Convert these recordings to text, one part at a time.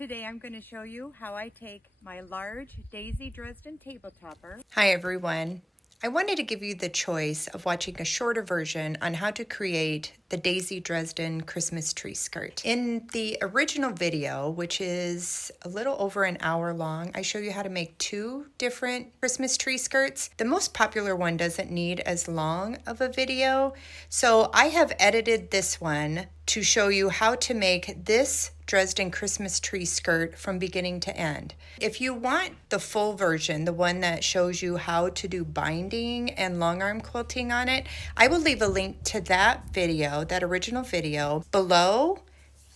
Today I'm going to show you how I take my Large Daisy Dresden table topper. Hi everyone. I wanted to give you the choice of watching a shorter version on how to create the Daisy Dresden Christmas tree skirt. In the original video, which is a little over an hour long, I show you how to make two different Christmas tree skirts. The most popular one doesn't need as long of a video, so I have edited this one to show you how to make this Dresden Christmas tree skirt from beginning to end. If you want the full version, the one that shows you how to do binding and long arm quilting on it, I will leave a link to that video, that original video, below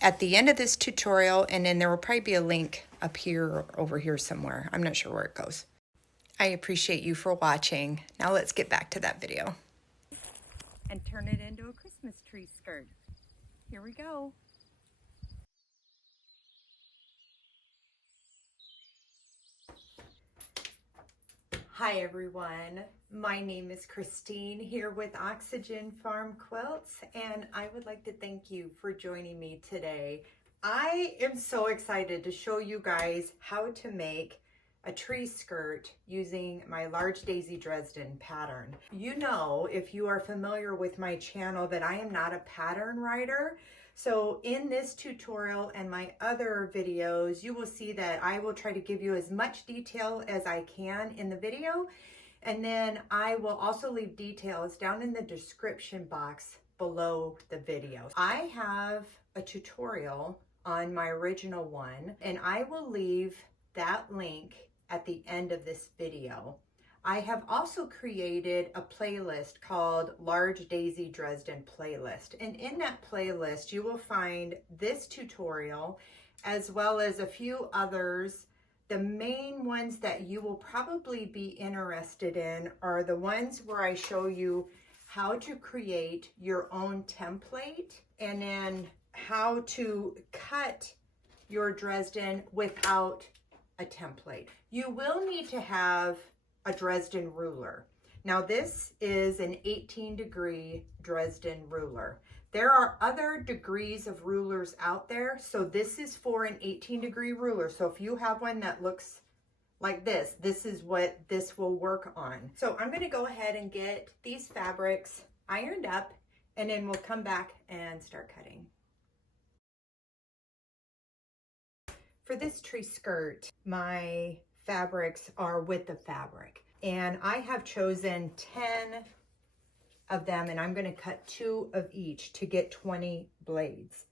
at the end of this tutorial, and then there will probably be a link up here or over here somewhere. I'm not sure where it goes. I appreciate you for watching. Now let's get back to that video. And turn it into a Christmas tree skirt. Here we go. Hi everyone, my name is Christine here with Oxygen Farm Quilts, and I would like to thank you for joining me today. I am so excited to show you guys how to make a tree skirt using my Large Daisy Dresden pattern. You know, if you are familiar with my channel, that I am not a pattern writer. So in this tutorial and my other videos, you will see that I will try to give you as much detail as I can in the video. And then I will also leave details down in the description box below the video. I have a tutorial on my original one, and I will leave that link at the end of this video. I have also created a playlist called Large Daisy Dresden Playlist. And in that playlist, you will find this tutorial as well as a few others. The main ones that you will probably be interested in are the ones where I show you how to create your own template and then how to cut your Dresden without a template. You will need to have a Dresden ruler. Now this is an 18-degree Dresden ruler. There are other degrees of rulers out there, so this is for an 18-degree ruler. So if you have one that looks like this is what this will work on. So I'm gonna go ahead and get these fabrics ironed up, and then we'll come back and start cutting. For this tree skirt, my fabrics are with the fabric, and I have chosen 10 of them, and I'm going to cut 2 of each to get 20 blades.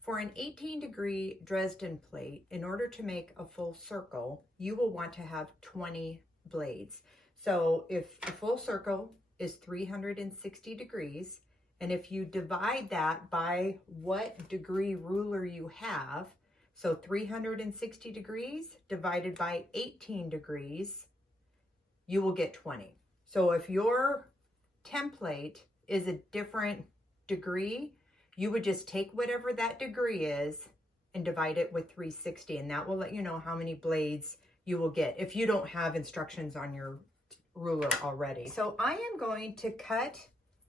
For an 18-degree Dresden plate, in order to make a full circle, you will want to have 20 blades. So if the full circle is 360 degrees, and if you divide that by what degree ruler you have, so 360 degrees divided by 18 degrees, you will get 20. So if your template is a different degree, you would just take whatever that degree is and divide it with 360, and that will let you know how many blades you will get if you don't have instructions on your ruler already. So I am going to cut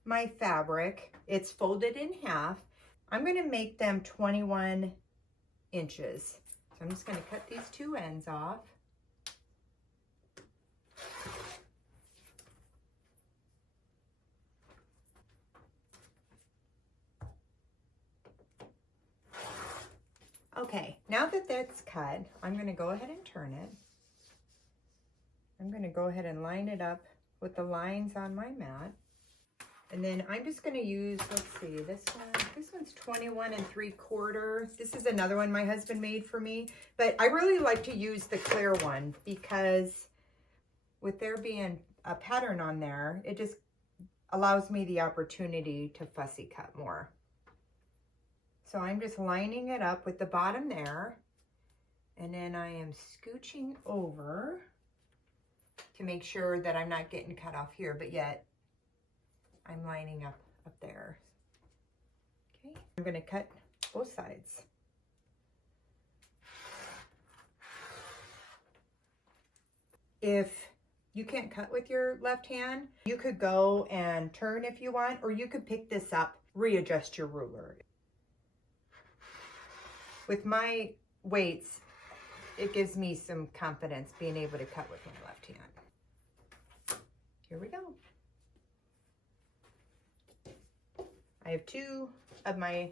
my fabric. It's folded in half. I'm going to make them 21 inches. So I'm just going to cut these 2 ends off. Okay, now that that's cut, I'm going to go ahead and turn it. I'm going to go ahead and line it up with the lines on my mat. And then I'm just going to use, let's see, this one's 21 3/4. This is another one my husband made for me, but I really like to use the clear one because with there being a pattern on there, it just allows me the opportunity to fussy cut more. So I'm just lining it up with the bottom there, and then I am scooching over to make sure that I'm not getting cut off here, but yet I'm lining up there. Okay, I'm going to cut both sides. If you can't cut with your left hand, you could go and turn if you want, or you could pick this up, readjust your ruler. With my weights, it gives me some confidence being able to cut with my left hand. Here we go. I have 2 of my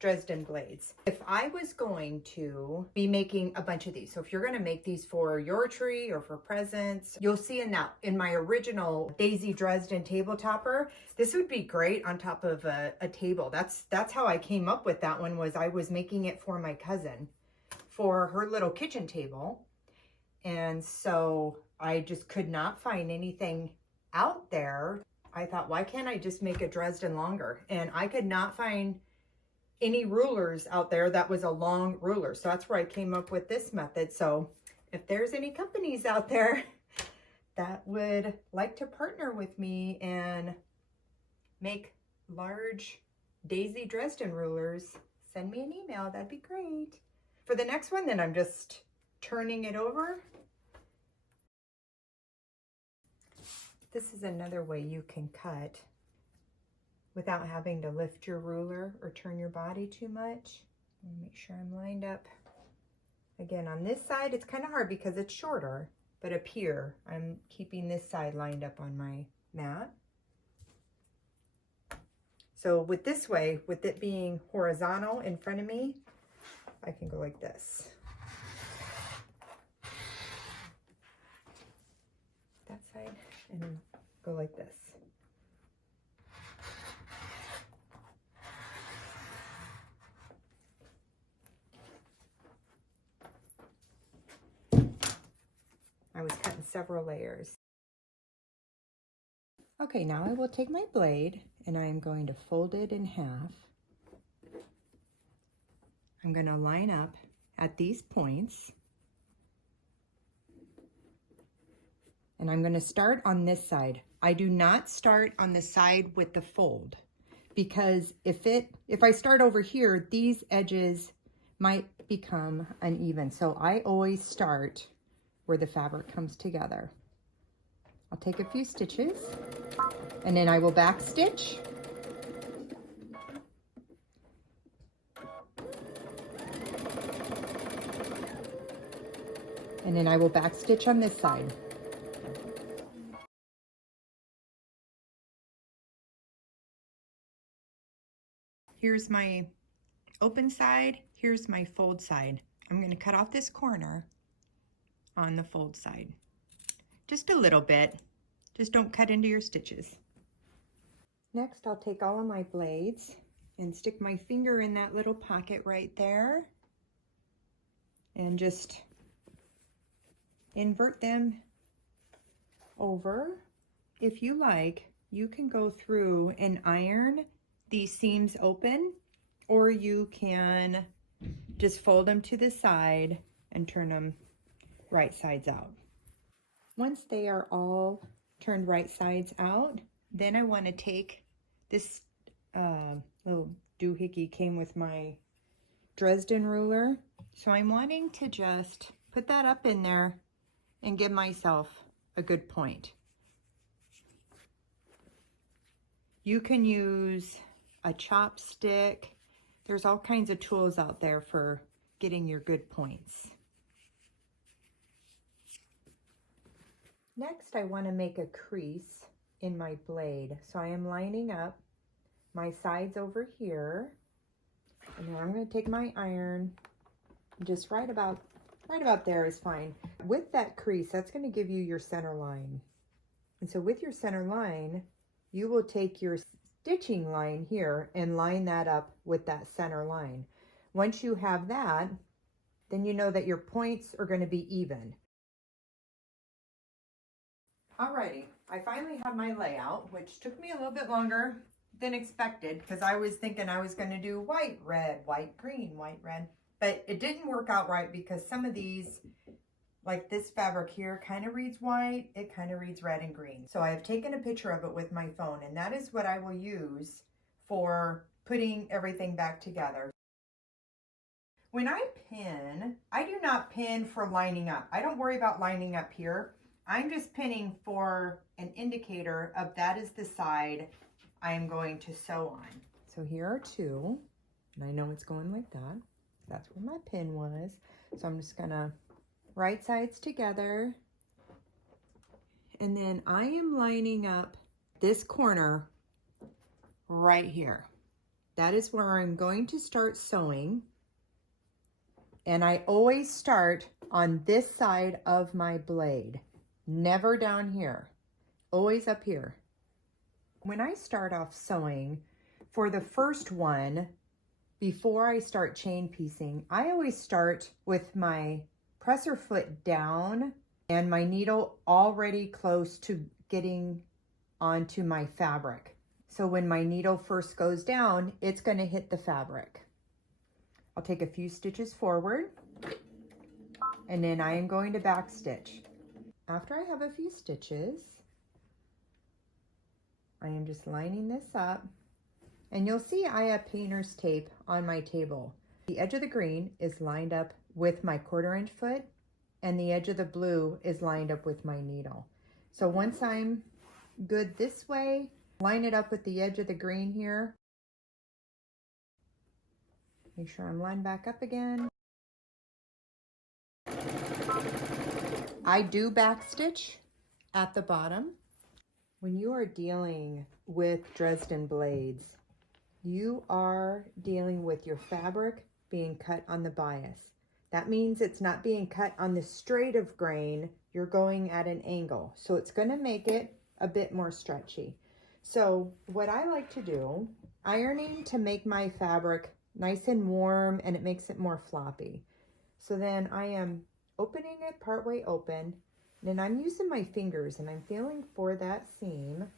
Dresden blades. If I was going to be making a bunch of these, so if you're going to make these for your tree or for presents, you'll see in my original Daisy Dresden table topper, this would be great on top of a table. That's how I came up with that one. Was I was making it for my cousin for her little kitchen table, and so I just could not find anything out there. I thought, why can't I just make a Dresden longer? And I could not find any rulers out there that was a long ruler. So that's where I came up with this method. So if there's any companies out there that would like to partner with me and make large Daisy Dresden rulers, send me an email. That'd be great. For the next one, then I'm just turning it over. This is another way you can cut without having to lift your ruler or turn your body too much. Make sure I'm lined up. Again, on this side, it's kind of hard because it's shorter, but up here, I'm keeping this side lined up on my mat. So with this way, with it being horizontal in front of me, I can go like this. That side, and then go like this. I was cutting several layers. Okay, now I will take my blade and I am going to fold it in half. I'm going to line up at these points. And I'm going to start on this side. I do not start on the side with the fold, because if I start over here, these edges might become uneven. So I always start where the fabric comes together. I'll take a few stitches and then I will back stitch. And then I will back stitch on this side. Here's my open side, here's my fold side. I'm going to cut off this corner on the fold side. Just a little bit. Just don't cut into your stitches. Next, I'll take all of my blades and stick my finger in that little pocket right there and just invert them over. If you like, you can go through and iron these seams open, or you can just fold them to the side and turn them right sides out. Once they are all turned right sides out, then I want to take this little doohickey came with my Dresden ruler. So I'm wanting to just put that up in there and give myself a good point. You can use a chopstick. There's all kinds of tools out there for getting your good points. Next, I want to make a crease in my blade. So I am lining up my sides over here. And then I'm going to take my iron, just right about there is fine. With that crease, that's going to give you your center line. And so with your center line, you will take your stitching line here and line that up with that center line. Once you have that, then you know that your points are going to be even. Alrighty, I finally have my layout, which took me a little bit longer than expected because I was thinking I was going to do white, red, white, green, white, red. But it didn't work out right because some of these, like this fabric here, kind of reads white, it kind of reads red and green. So I have taken a picture of it with my phone, and that is what I will use for putting everything back together. When I pin, I do not pin for lining up. I don't worry about lining up here. I'm just pinning for an indicator of that is the side I am going to sew on. So here are two, and I know it's going like that. That's where my pin was. So I'm just gonna right sides together. And then I am lining up this corner right here. That is where I'm going to start sewing. And I always start on this side of my blade, never down here, always up here. When I start off sewing, for the first one, before I start chain piecing, I always start with my presser foot down and my needle already close to getting onto my fabric. So when my needle first goes down, it's going to hit the fabric. I'll take a few stitches forward and then I am going to back stitch. After I have a few stitches, I am just lining this up, and you'll see I have painter's tape on my table. The edge of the green is lined up with my 1/4 inch foot, and the edge of the blue is lined up with my needle. So once I'm good this way, line it up with the edge of the green here. Make sure I'm lined back up again. I do back stitch at the bottom. When you are dealing with Dresden blades, you are dealing with your fabric being cut on the bias. That means it's not being cut on the straight of grain, you're going at an angle. So it's going to make it a bit more stretchy. So what I like to do, ironing to make my fabric nice and warm, and it makes it more floppy. So then I am opening it partway open, and then I'm using my fingers and I'm feeling for that seam,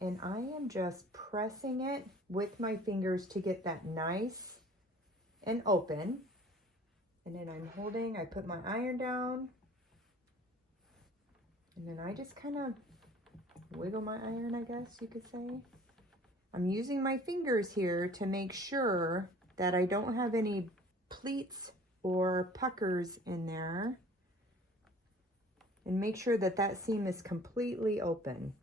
and I am just pressing it with my fingers to get that nice and open. And then I'm holding, I put my iron down, and then I just kind of wiggle my iron, I guess you could say. I'm using my fingers here to make sure that I don't have any pleats or puckers in there, and make sure that that seam is completely open.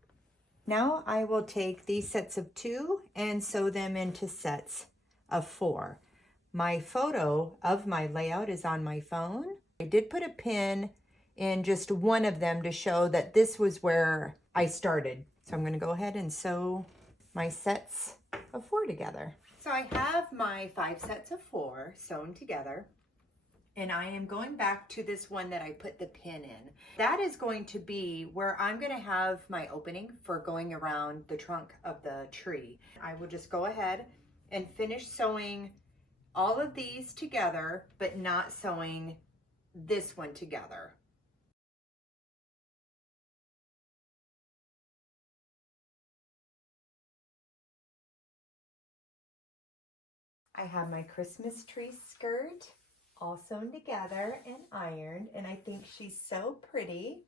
Now I will take these sets of 2 and sew them into sets of 4. My photo of my layout is on my phone. I did put a pin in just one of them to show that this was where I started. So I'm going to go ahead and sew my sets of 4 together. So I have my 5 sets of 4 sewn together, and I am going back to this one that I put the pin in. That is going to be where I'm going to have my opening for going around the trunk of the tree. I will just go ahead and finish sewing all of these together, but not sewing this one together. I have my Christmas tree skirt all sewn together and ironed, and I think she's so pretty.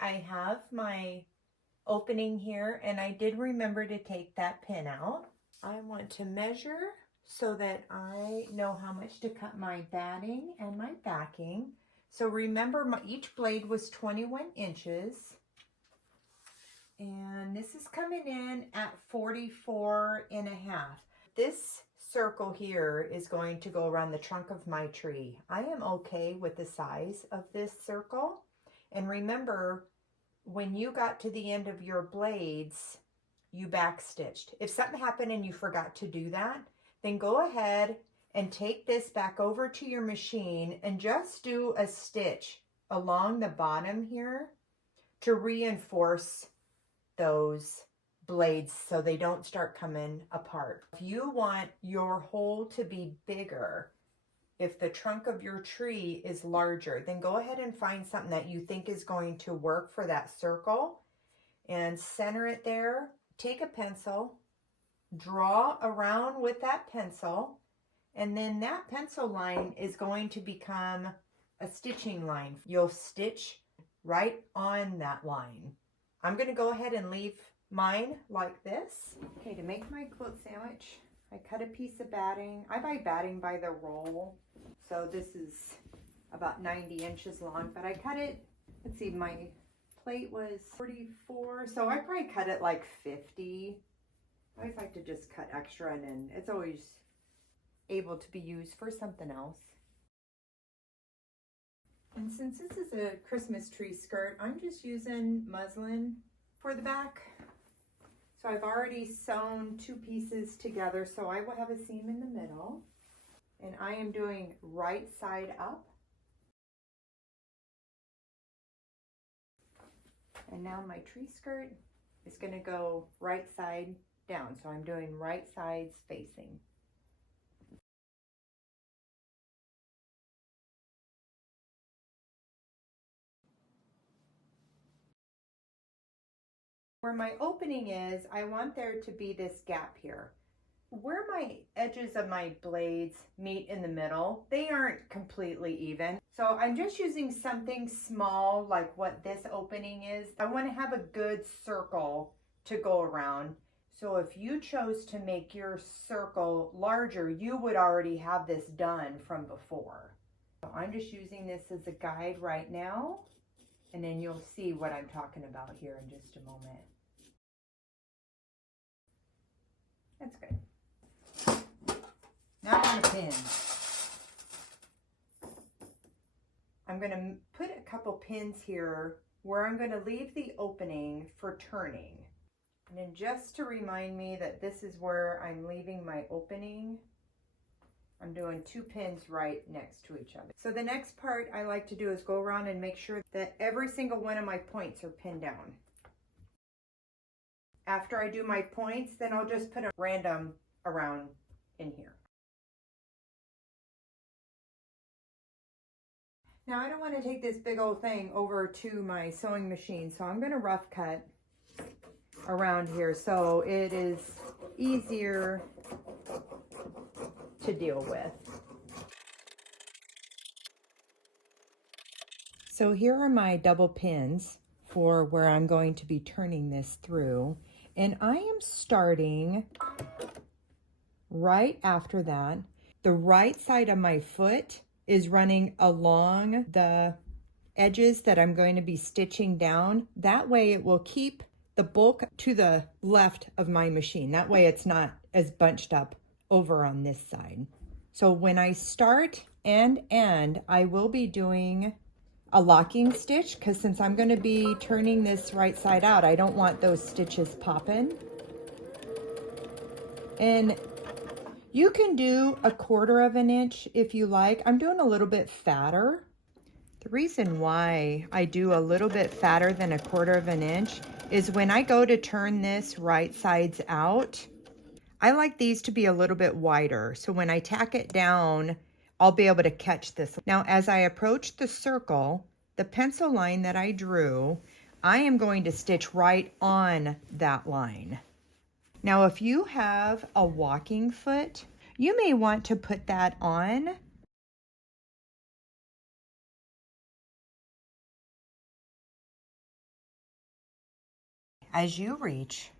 I have my opening here, and I did remember to take that pin out. I want to measure so that I know how much to cut my batting and my backing. So remember, each blade was 21 inches, and this is coming in at 44.5. This circle here is going to go around the trunk of my tree. I am okay with the size of this circle. And remember, when you got to the end of your blades, you back stitched. If something happened and you forgot to do that, then go ahead and take this back over to your machine and just do a stitch along the bottom here to reinforce those blades so they don't start coming apart. If you want your hole to be bigger, if the trunk of your tree is larger, then go ahead and find something that you think is going to work for that circle and center it there. Take a pencil, draw around with that pencil, and then that pencil line is going to become a stitching line. You'll stitch right on that line. I'm going to go ahead and leave mine like this. Okay, to make my quilt sandwich, I cut a piece of batting. I buy batting by the roll, so this is about 90 inches long, but I cut it, let's see, my plate was 44, so I probably cut it like 50. I always like to just cut extra, and then it's always able to be used for something else. And since this is a Christmas tree skirt, I'm just using muslin for the back. So I've already sewn 2 pieces together, so I will have a seam in the middle. And I am doing right side up. And now my tree skirt is going to go right side down. So I'm doing right sides facing. Where my opening is, I want there to be this gap here. Where my edges of my blades meet in the middle, they aren't completely even. So I'm just using something small like what this opening is. I want to have a good circle to go around. So if you chose to make your circle larger, you would already have this done from before. So I'm just using this as a guide right now, and then you'll see what I'm talking about here in just a moment. That's good. Now on the pin. I'm going to put a couple pins here where I'm going to leave the opening for turning. And then just to remind me that this is where I'm leaving my opening, I'm doing 2 pins right next to each other. So the next part I like to do is go around and make sure that every single one of my points are pinned down. After I do my points, then I'll just put a random around in here. Now I don't want to take this big old thing over to my sewing machine, so I'm going to rough cut around here so it is easier to deal with. So here are my double pins for where I'm going to be turning this through, and I am starting right after that. The right side of my foot is running along the edges that I'm going to be stitching down. That way it will keep the bulk to the left of my machine. That way it's not as bunched up over on this side. So when I start and end, I will be doing a locking stitch, because since I'm going to be turning this right side out, I don't want those stitches popping. And you can do 1/4 of an inch if you like. I'm doing a little bit fatter. The reason why I do a little bit fatter than 1/4 of an inch is when I go to turn this right sides out, I like these to be a little bit wider. So when I tack it down, I'll be able to catch this. Now, as I approach the circle, the pencil line that I drew, I am going to stitch right on that line. Now, if you have a walking foot, you may want to put that on. As you reach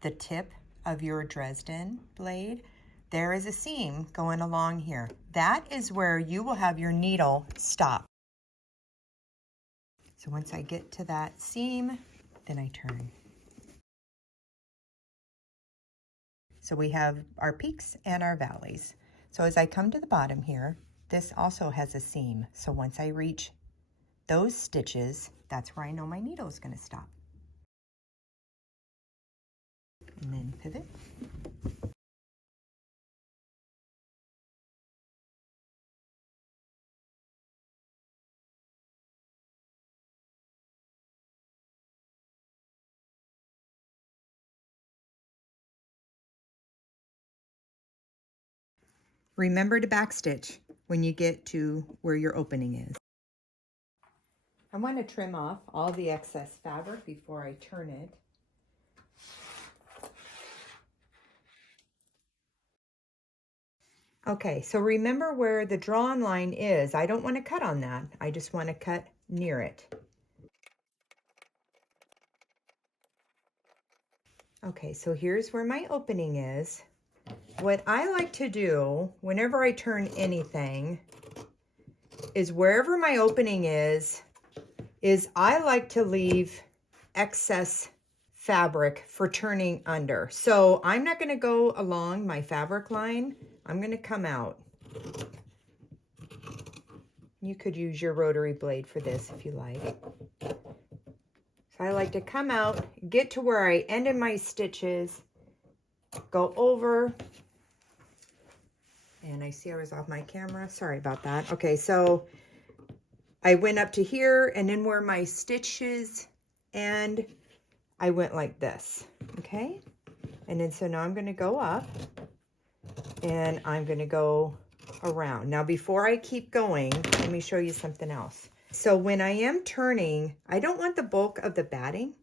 the tip of your Dresden blade, there is a seam going along here. That is where you will have your needle stop. So once I get to that seam, then I turn. So we have our peaks and our valleys. So as I come to the bottom here, this also has a seam. So once I reach those stitches, that's where I know my needle is going to stop. And then pivot. Remember to backstitch when you get to where your opening is. I want to trim off all the excess fabric before I turn it. Okay, so remember where the drawn line is. I don't want to cut on that. I just want to cut near it. Okay, so here's where my opening is. What I like to do whenever I turn anything is wherever my opening is I like to leave excess fabric for turning under. So I'm not going to go along my fabric line. I'm going to come out. You could use your rotary blade for this if you like. So I like to come out, get to where I ended my stitches, go over, and I see I was off my camera. Sorry about that. Okay, so I went up to here and then where my stitches end, I went like this, okay? And then so now I'm gonna go up and I'm gonna go around. Now before I keep going, let me show you something else. So when I am turning, I don't want the bulk of the batting.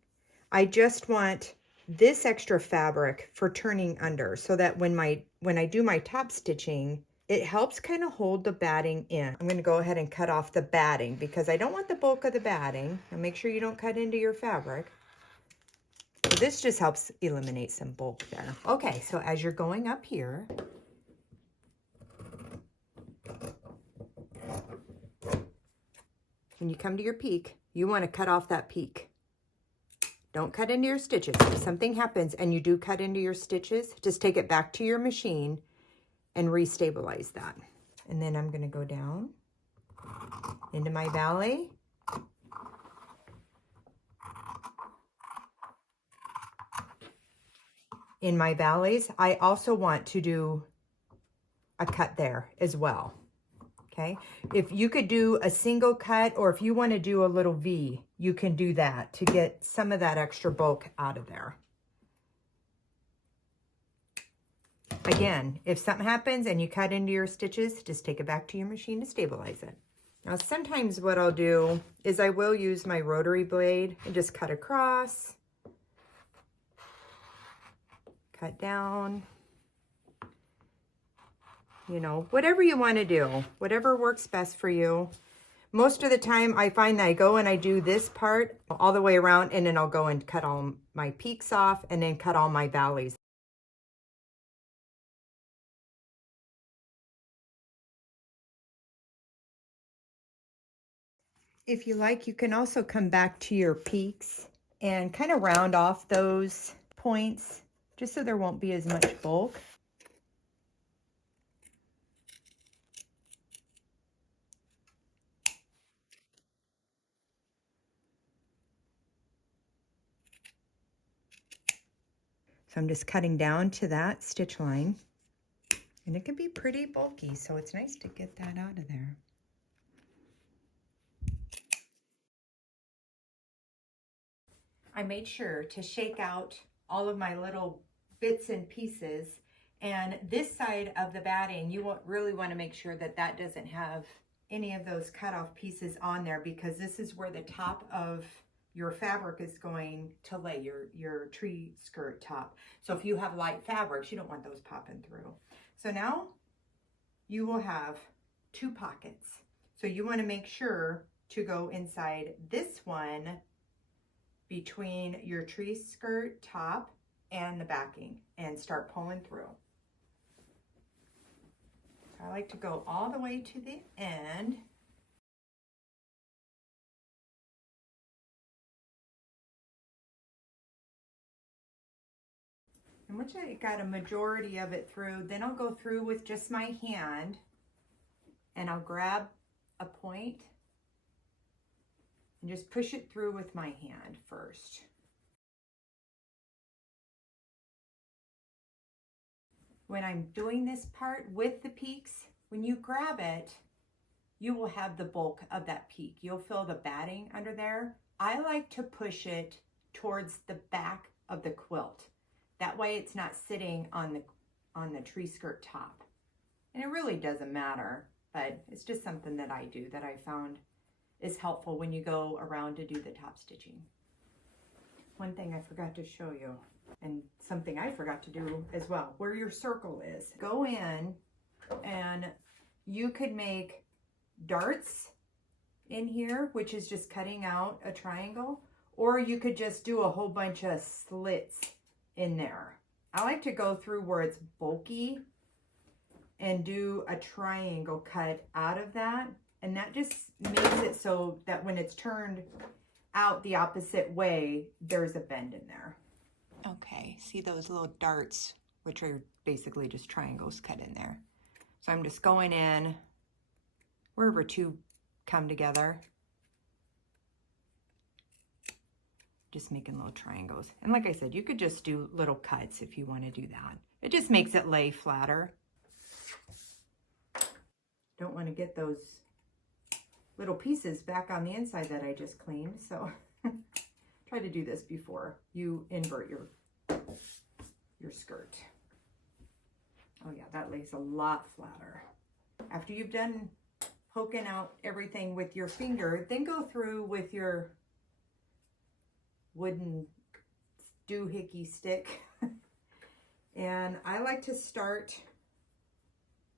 I just want this extra fabric for turning under so that when I do my top stitching, it helps kind of hold the batting in. I'm going to go ahead and cut off the batting because I don't want the bulk of the batting. Now make sure you don't cut into your fabric. So this just helps eliminate some bulk there. Okay, so as you're going up here, when you come to your peak, you want to cut off that peak. Don't cut into your stitches. If something happens and you do cut into your stitches, just take it back to your machine and restabilize that. And then I'm going to go down into my valley. In my valleys, I also want to do a cut there as well. Okay, if you could do a single cut, or if you want to do a little V, you can do that to get some of that extra bulk out of there. Again, if something happens and you cut into your stitches, just take it back to your machine to stabilize it. Now, sometimes what I'll do is I will use my rotary blade and just cut across, cut down. You know, whatever you want to do, whatever works best for you. Most of the time I find that I go and I do this part all the way around, and then I'll go and cut all my peaks off and then cut all my valleys. If you like, you can also come back to your peaks and kind of round off those points just so there won't be as much bulk. So I'm just cutting down to that stitch line, and it can be pretty bulky, so it's nice to get that out of there. I made sure to shake out all of my little bits and pieces, and this side of the batting, you really want to make sure that that doesn't have any of those cut off pieces on there, because this is where the top of your fabric is going to lay, your tree skirt top. So if you have light fabrics, you don't want those popping through. So now you will have two pockets. So you want to make sure to go inside this one between your tree skirt top and the backing and start pulling through. I like to go all the way to the end. And once I got a majority of it through, then I'll go through with just my hand and I'll grab a point and just push it through with my hand first. When I'm doing this part with the peaks, when you grab it, you will have the bulk of that peak. You'll feel the batting under there. I like to push it towards the back of the quilt. That way it's not sitting on the tree skirt top. And it really doesn't matter, but it's just something that I do that I found is helpful when you go around to do the top stitching. One thing I forgot to show you, and something I forgot to do as well, where your circle is. Go in and you could make darts in here, which is just cutting out a triangle, or you could just do a whole bunch of slits in there. I like to go through where it's bulky and do a triangle cut out of that, and that just makes it so that when it's turned out the opposite way, there's a bend in there. Okay, see those little darts, which are basically just triangles cut in there. So I'm just going in wherever two come together. Just making little triangles. And like I said, you could just do little cuts if you want to do that. It just makes it lay flatter. Don't want to get those little pieces back on the inside that I just cleaned. So try to do this before you invert your skirt. Oh yeah, that lays a lot flatter. After you've done poking out everything with your finger, then go through with your wooden doohickey stick. And I like to start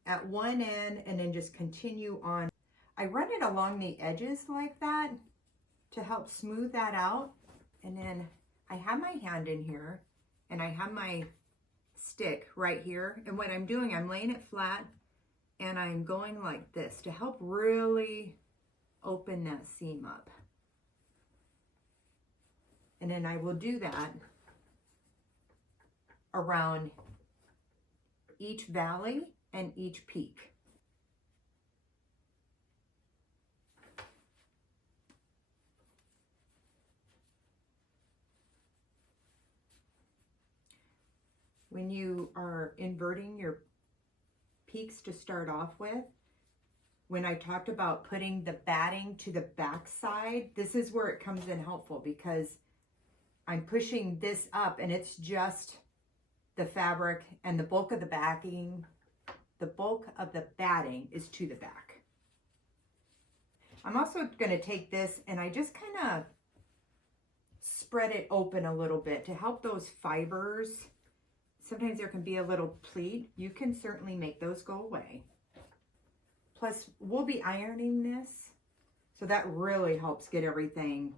at one end and then just continue on. I run it along the edges like that to help smooth that out. And then I have my hand in here and I have my stick right here. And what I'm doing, I'm laying it flat and I'm going like this to help really open that seam up. And then I will do that around each valley and each peak. When you are inverting your peaks to start off with, when I talked about putting the batting to the back side, this is where it comes in helpful because I'm pushing this up and it's just the fabric and the bulk of the backing, the bulk of the batting is to the back. I'm also going to take this and I just kind of spread it open a little bit to help those fibers. Sometimes there can be a little pleat. You can certainly make those go away. Plus, we'll be ironing this, so that really helps get everything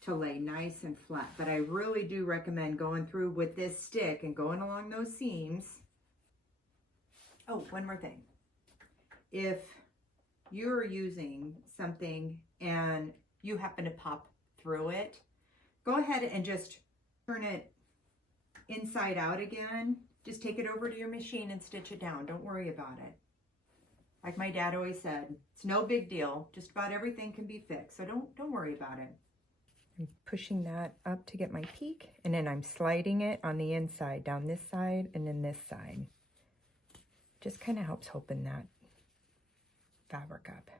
to lay nice and flat. But I really do recommend going through with this stick and going along those seams. Oh, one more thing. If you're using something and you happen to pop through it, go ahead and just turn it inside out again. Just take it over to your machine and stitch it down. Don't worry about it. Like my dad always said, it's no big deal. Just about everything can be fixed. So don't worry about it. I'm pushing that up to get my peak, and then I'm sliding it on the inside, down this side and then this side. Just kind of helps open that fabric up.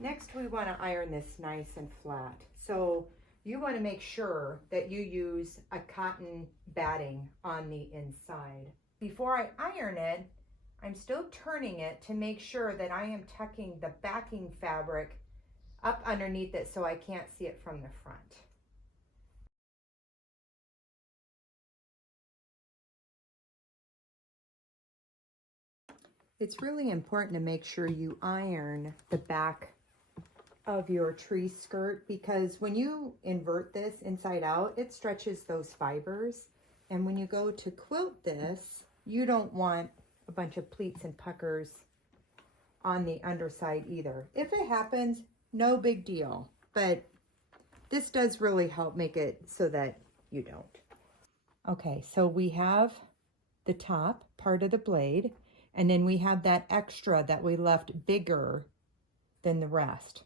Next, we want to iron this nice and flat. So you want to make sure that you use a cotton batting on the inside. Before I iron it, I'm still turning it to make sure that I am tucking the backing fabric up underneath it so I can't see it from the front. It's really important to make sure you iron the back of your tree skirt because when you invert this inside out, it stretches those fibers. And when you go to quilt this, you don't want a bunch of pleats and puckers on the underside either. If it happens, no big deal, but this does really help make it so that you don't. Okay, so we have the top part of the blade, and then we have that extra that we left bigger than the rest.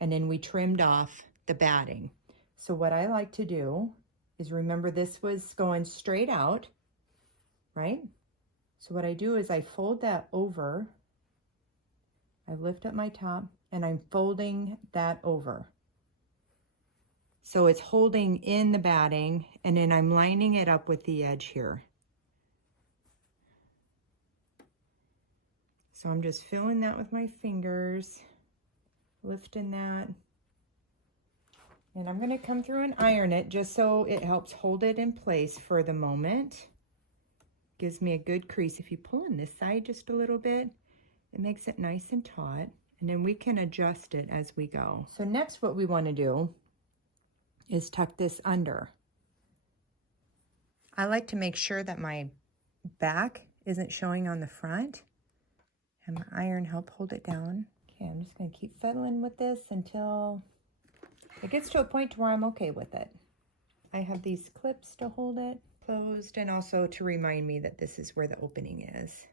And then we trimmed off the batting. So what I like to do is, remember this was going straight out, right? So what I do is I fold that over, I lift up my top, and I'm folding that over. So it's holding in the batting, and then I'm lining it up with the edge here. So I'm just filling that with my fingers, lifting that. And I'm going to come through and iron it just so it helps hold it in place for the moment. Gives me a good crease. If you pull on this side just a little bit, it makes it nice and taut. And then we can adjust it as we go. So next what we want to do is tuck this under. I like to make sure that my back isn't showing on the front. And my iron help hold it down. Okay, I'm just going to keep fiddling with this until it gets to a point where I'm okay with it. I have these clips to hold it closed and also to remind me that this is where the opening is.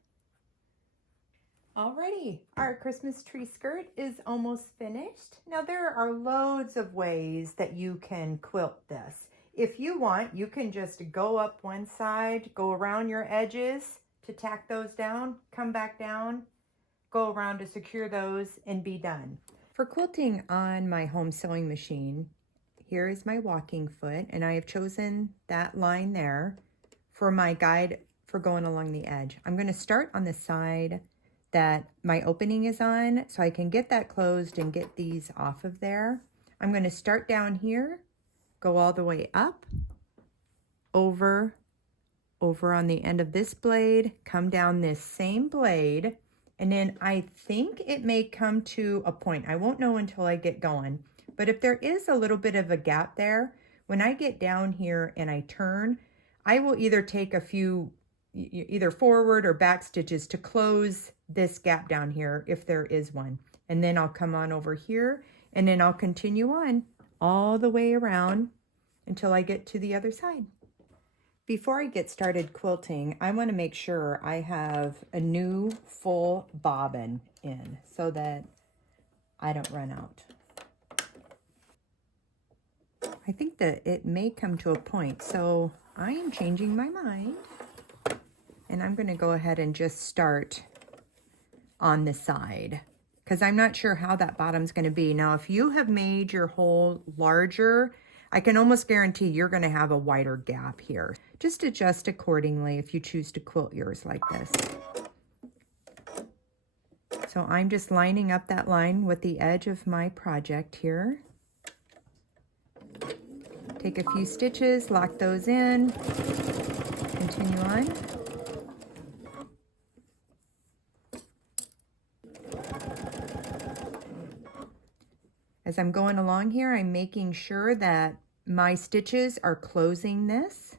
Alrighty, our Christmas tree skirt is almost finished. Now there are loads of ways that you can quilt this. If you want, you can just go up one side, go around your edges to tack those down, come back down, go around to secure those, and be done. For quilting on my home sewing machine, here is my walking foot, and I have chosen that line there for my guide for going along the edge. I'm going to start on the side that my opening is on so I can get that closed and get these off of there. I'm going to start down here, go all the way up, over on the end of this blade, come down this same blade, and then I think it may come to a point. I won't know until I get going, but if there is a little bit of a gap there, when I get down here and I turn, I will either take a few either forward or back stitches to close this gap down here if there is one. And then I'll come on over here and then I'll continue on all the way around until I get to the other side. Before I get started quilting, I want to make sure I have a new full bobbin in so that I don't run out. I think that it may come to a point, so I am changing my mind. And I'm going to go ahead and just start on the side because I'm not sure how that bottom's going to be. Now, if you have made your hole larger, I can almost guarantee you're going to have a wider gap here. Just adjust accordingly if you choose to quilt yours like this. So I'm just lining up that line with the edge of my project here. Take a few stitches, lock those in, continue on. As I'm going along here, I'm making sure that my stitches are closing this.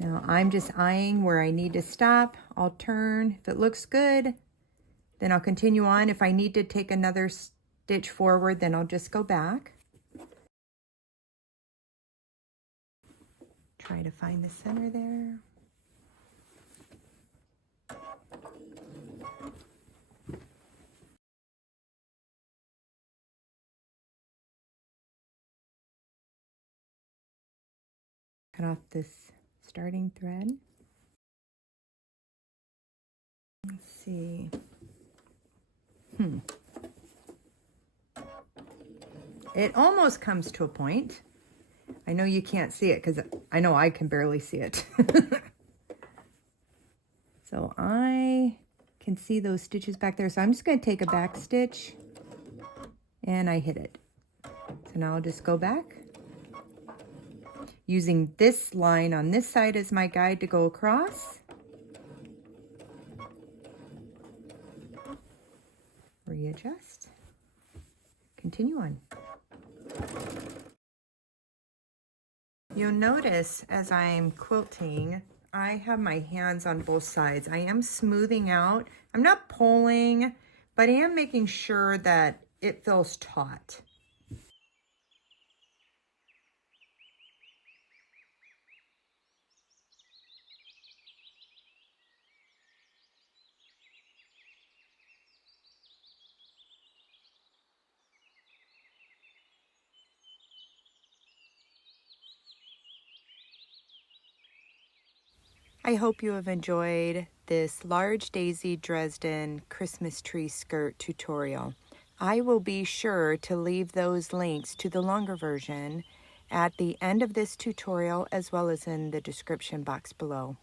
Now I'm just eyeing where I need to stop. I'll turn. If it looks good, then I'll continue on. If I need to take another stitch forward, then I'll just go back. Try to find the center there. Cut off this starting thread. Let's see. It almost comes to a point. I know you can't see it because I know I can barely see it. So I can see those stitches back there. So I'm just going to take a back stitch and I hit it. So now I'll just go back. Using this line on this side as my guide to go across. Readjust. Continue on. You'll notice as I'm quilting, I have my hands on both sides. I am smoothing out. I'm not pulling, but I am making sure that it feels taut. I hope you have enjoyed this Large Daisy Dresden Christmas Tree Skirt tutorial. I will be sure to leave those links to the longer version at the end of this tutorial as well as in the description box below.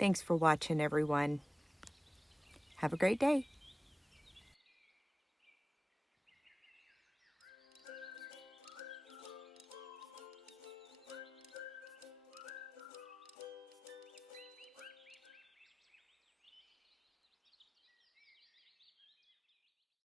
Thanks for watching, everyone. Have a great day.